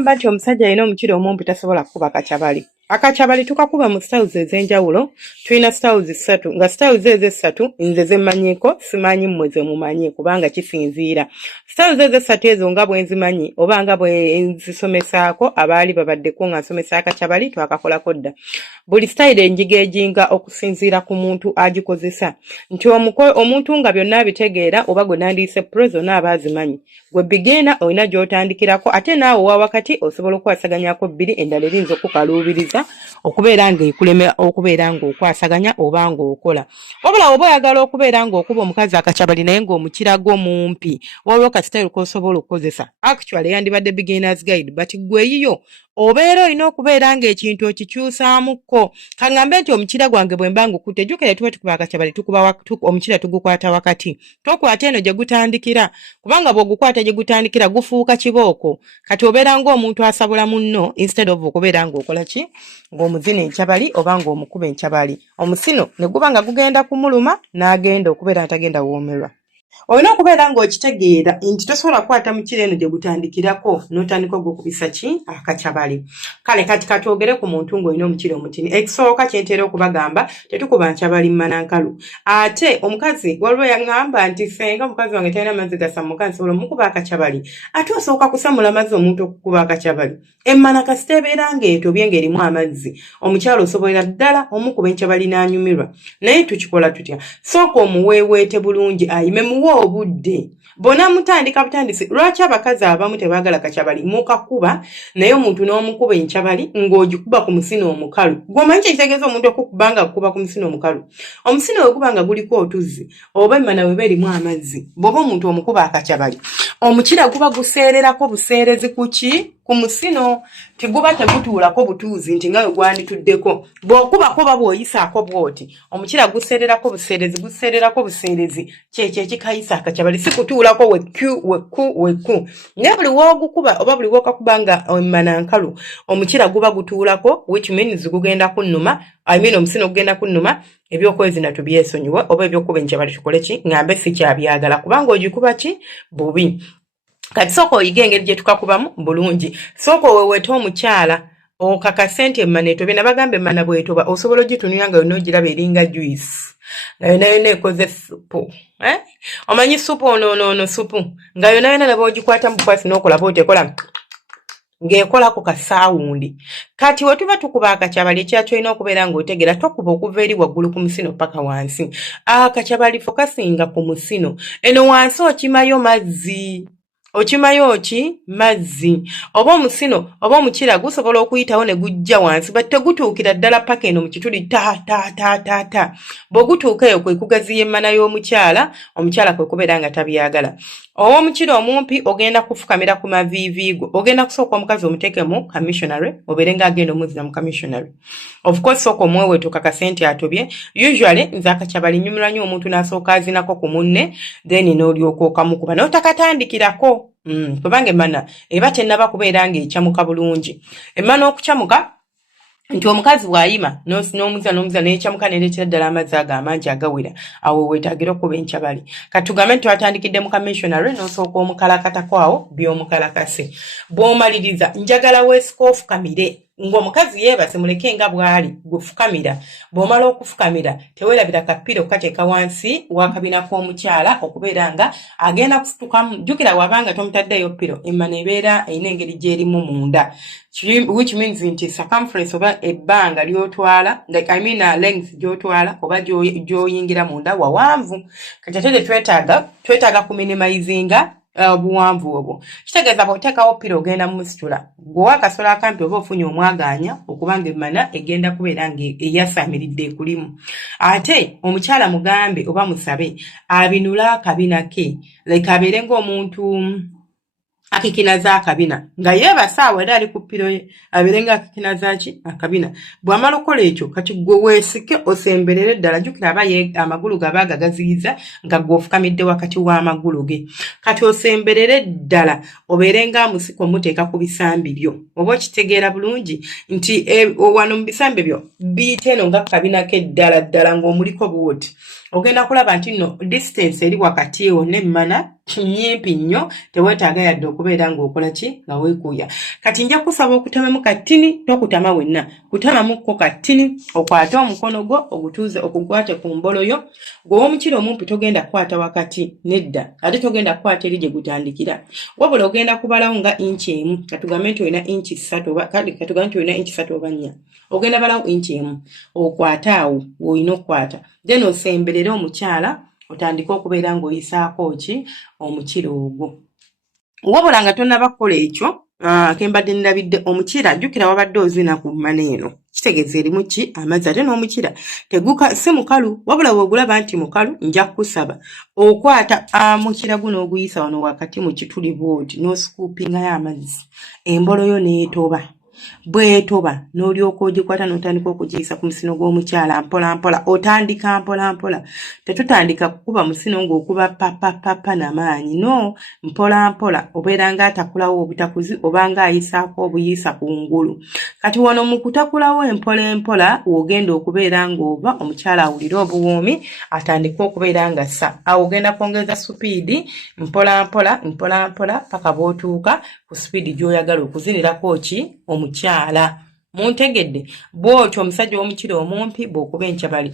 bagamba nti omusajja alina omukira omumpi tasobola kukuba akacabali. Akacabali tukakuba mu styles ez'enjawulo. Tulina styles 3 nga styles ezo 3 nze zemmanyiiko simanyi mmwe ze mumanyi kubanga kisinziira. Styles ezo 3 ezo nga bwe nzimanyi oba nga bwe nzisomesaako abaali babaddeko nga nsomesa akacabali twakakolako dda. Buli style enjiga ejinga okusinziira ku muntu agikozesa. Nti omuntu nga byonna abitegeera oba gwe nandiise pro zonna aba azimanyi. Gwe beginner olina gy'otandikirako ate naawe wa wakati osobola okwasaganyako bbiri endala erinza okukaluubiriza okubeera ng'ekulema okubeera ng'okwasaganya oba ng'okola. Wabula oba oyagala okubeera ng'okuba omukazi akacabali naye ng'omukirago mumpi waliwo kasitayiro k'osobola okukozesa. Actually yandibadde beginners guide but gwe yiyo obeera olina okubeera ng'ekintu okikyusaamuko. Kaŋŋambe nti omukira gwange bwe mba ngukutte jjukira tuba tukuba akacabali omukira tugukwata wakati. Tokwata eno gye gutandikira kubanga bw'ogukwata gye gutandikira gufuuka kibooko. Kati obeera ng'omuntu asabula munno instead of okubeera ng'okola ki ng'omuzina encabali oba ng'omukuba encabali. Omusino ne guba nga gugenda kumuluma n'agenda okubeera atagenda woomerwa. Olina okubeera ng'okitegeera nti tosobola kukwata mukira eno gye gutandikirako n'otandika ogukubisa ki akacabali. Kale kati katwogere ku muntu ng'olina omukira omutini. Ekisooka kye ntera okubagamba tetukuba ncabali mmanankalu. Ate omukazi waliwo yaŋŋamba nti senga omukazi wange talina mazzi gasammuka nsobola omukuba akacabali. Ate osooka kusamula mazzi omuntu okukuba akacabali. Emmana kasita ebeera ng'etobye ng'erimu amazzi. Omukyala osobolera ddala omukuba encabali n'anyumirwa. Naye tukikola tutya? Sooka omuweeweete bulungi ayime muwe obudde. Bona mutandika butandisi. Lwaki abakazi abamu tebaagala kacabali mukakuba naye omuntu n'omukuba encabali ng'ogikuba ku musino omukalu. Gw'omanyi ekitegeeza omuntu okukuba nga akuba ku musino omukalu. Omusino we guba nga guliko otuzzi oba emmana we erimu amazzi. Bw'oba omuntu omukuba akacabali omukira guba guseererako buseerezi kuki ku musino teguba tegutuulako butuuzi nti nga we gwandituddeko. Bw'okubako oba bw'oyisaako bw'oti omukira guseererako buseerezi kyekyo ekikayisa akacabali si kutuulako wekku. Naye buli w'ogukuba oba buli w'okakuba nga emmana nkalu omukira guba gutuulako which means gugenda kunnuma omusino gugenda kunnuma. Ebyokwezina tubyesonyiwe oba ebyokuba encabali tukole ki ngambe si kyabyagala kubanga ogikuba ki bubi. Kati sooka oyiga engeri gye tukakubamu bulungi. Sooka oweweete omukyala okakase nti emmana etobye. Nabagamba emmana bw'etoba osobola ogitunira nga yonna ogiraba eringa juice nga yonna ekoze supu. Omanyi supu ono supu nga yonna naba ogikwata mu bukwasi n'okola bw'otekola ng'ekolako ka saawundi. Kati we tuba tukuba akacabali ekyakyo olina okubeera ng'otegeera tokuba okuva eri waggulu ku musino paka wansi. Akacabali fokasinga ku musino. Eno wansi okimayo mazzi. Okimayo ki mazzi. Oba omusino oba omukira gusobola okuyitawo ne gujja wansi but tegutuukira ddala paka eno mu kituli ta. Bw'ogutuuka eyo kwe kugaziya emmana y'omukyala omukyala kwe kubeera nga tabyagala. Oba omukira omumpi ogenda kufukamira ku maviivi go. Ogenda kusooka omukazi omuteeke mu commissionary obeere ng'agenda omuzza mu commissionary. Of course sooka omuweweetu kakase nti atobye. Usually nze akacabali nyumirwa nnyo omuntu n'asooka azinako ku munne then n'olyoka okamukuba n'otakatandikirako. Kubanga emmana eba tennaba kubeera ng'ekyamuka bulungi. Emmana okucamuka nti omukazi bw'ayima n'omuza n'ekyamuka n'ereetera ddala amazzi ago amangi agawera awo weetaagira okuba encabali. Kati tugambe nti twatandikidde mu commissionary n'osooka omukalakatako awo by'omukalakase. Bw'omaliriza njagala weesika ofukamire ng'omukazi yeebase muleke nga bw'ali gufukamira. Bw'omala okufukamira teweerabira kapiro kateeka wansi w'akabina k'omukyala okubeera nga agenda kusitukamu. Jjukira wabanga tomutaddeyo piro emmana ebeera erina engeri gy'erimu munda which means nti circumference oba ebbanga ly'otwala length gy'otwala oba gy'oyingira munda wawanvu. Kati ate twetaaga kuminimizinga obuwanvu obwo. Kitegeeza bw'oteekawo piro ogenda musitula gwewa akasolo akampi oba ofunye omwagaanya okubanga emmana egenda kubeera ng'eyasaamiridde ekulimu. Ate omukyala mugambe oba musabe abinula akabina ke abeere ng'omuntu akikinaza akabina nga yeebase awo era ali ku piro ye abeere ng'akikinaza ki akabina. Bw'amala okukola ekyo kati gwe weesike osemberere ddala. Jjukira aba amagulu ge aba agagaziyiza nga gwe ofukamidde wakati w'amagulu ge. Kati osemberere ddala obeere ng'amusika omuteeka ku bisambi byo. Oba okitegeera bulungi nti wano mu bisambi byo biyite eno nga kabina ke ddala ng'omuliko bw'oti. Ogenda kulaba nti no distance eri wakati ewo n'emmana nyimpi nnyo teweetaaga yadde okubeera ng'okola ki nga weekuuya. Kati nja kusaba okutamamu katini, tokutama wenna, kutamamukko katini, okwate omukono gwo ogutuuze okukwate ku mbolo yo. Gw'omukira omumpi togenda kukwata wakati nedda, ate togenda kukwata eri gye gutandikira, wabula ogenda kubalawo nga inchi emu. Katugambe nti olina inchi 3 oba katugambe nti olina inchi 3 oba 4, ogenda balawo inchi emu, okwate awo w'olina okukwata, then osemberere omukyala otandika okubeera ng'oyisaako ki omukira ogwo. Wabula nga tonnaba kukola ekyo, kembadde ndabidde omukira, jjukira wabadde ozina ku mmana eno, kitegeeza erimu ki amazzi, ate n'omukira si mukalu, wabula bw'ogulaba nti mukalu nja kukusaba okwata mukira guno oguyisa wano wakati mu kituli bw'oti n'osikuupingayo amazzi, embolo yo n'etoba. Bw'etoba n'olyoka ogikwata n'otandika okugiyisa ku musino gw'omukyala mpola mpola, otandika mpola mpola. Tetutandika kukuba musino ng'okuba papa n'amaanyi, no, mpola mpola, obeera ng'atakulawo obutakuzi oba ng'ayisaako obuyiisa ku ngulu. Kati wano mu kutakulawo empola empola w'ogenda okubeera ng'ova omukyala awulira obuwoomi atandika okubeera nga ssa. Awo ogenda kwongeza supiidi mpola mpola mpola mpola paka bw'otuuka ku supiidi gy'oyagala okuzinirako ki omukyala. Muntegedde? Bw'otyo omusajja w'omukira omumpi bw'okuba enkyabali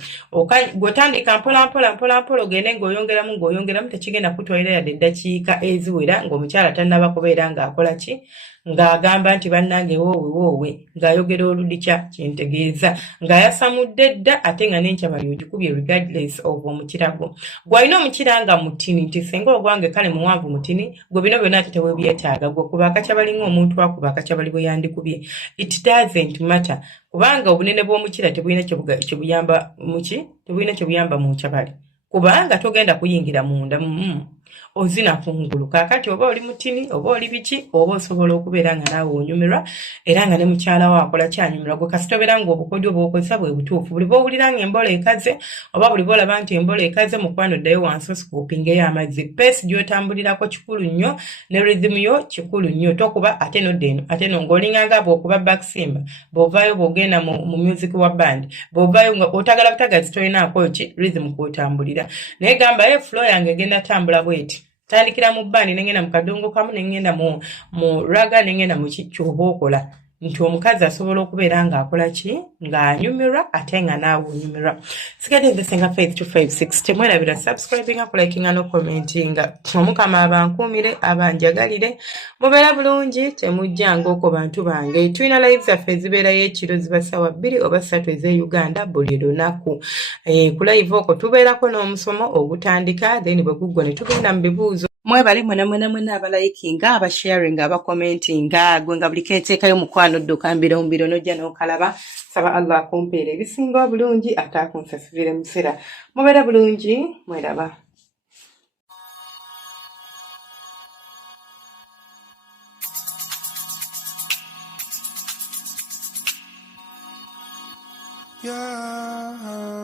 gw'otandika mpola mpola mpola mpola, ogende ng'oyongeramu tekigenda kutwalira yadde eddakiika eziwera ng'omukyala tannaba kubeera ng'akola ki, ng'agamba nti bannange woowe ng'ayogera oludikya, kyentegeeza ng'ayasamudde dda ate nga n'enkyabali ogikubye regardless of omukira gwo. Gw'alina omukira nga mutini nti singa ogwange kale muwanvu mutini, gwe bino byonna ate teweebyetaaga, gwe kuba akakyabali ng'omuntu akuba akakyabali bwe yandikubye. It doesn't matter, kubanga obunene bw'omukira tebulina kyebuyamba mu nkyabali, kubanga togenda kuyingira munda ozina kungulu. Kaakati oba oli mutini oba oli biki, oba osobola okubeera nga naawe onyumirwa era nga ne mukyala wo akola kyanyumirwa. Gwe kasi tobeera ng'obukodyo bw'okozesa bwe butuufu. Buli bw'owulira ng'embola ekaze oba buli bw'olaba nti embola ekaze, mukwano ddayo wansi osikuupingeyo amazzi. Peesi gy'otambulirako kikulu nnyo, ne rhythm yo kikulu nnyo, tokuba ate nodda eno ate no, ng'olinganga bw'okuba backsimba, bw'ovaayo bw'ogenda mu music wa band, bw'ovaayo nga otagala butagazi tolinaako ki rhythm kw'otambulira. Naye gamba flow yange egenda tambula bw'eti, tandikira mu bbaani nengenda mu kadongo kamu nengenda mu raga nengenda mu ky'oba okola, nti omukazi asobola okubeera ng'akola ki ng'anyumirwa ate nga naawe onyumirwa. Sigadde nze Senga Faith 256, temwerabira subscribinga, kulikinga no commentinga. Omukama abankuumire abanjagalire, mubeera bulungi, temujjanga okwo bantu bange. Tulina live zaffe ezibeerayo ekiro ziba ssaawa 2 oba 3 ez'e Uganda buli lunaku. Ku live okwo tubeerako n'omusomo ogutandika, then bwe guggwa ne tugenda mu bibuuzo. Mwebale mwena abalayikinga, abasharinga, abakomentinga, gwe nga buli kenteekayo mukwano ddo kambira ombiro nojja n'okalaba. Saba Allah akumpeera ebisinga obulungi ate akunsasirire mu biseera. Mubeera bulungi, mweraba. Yeah.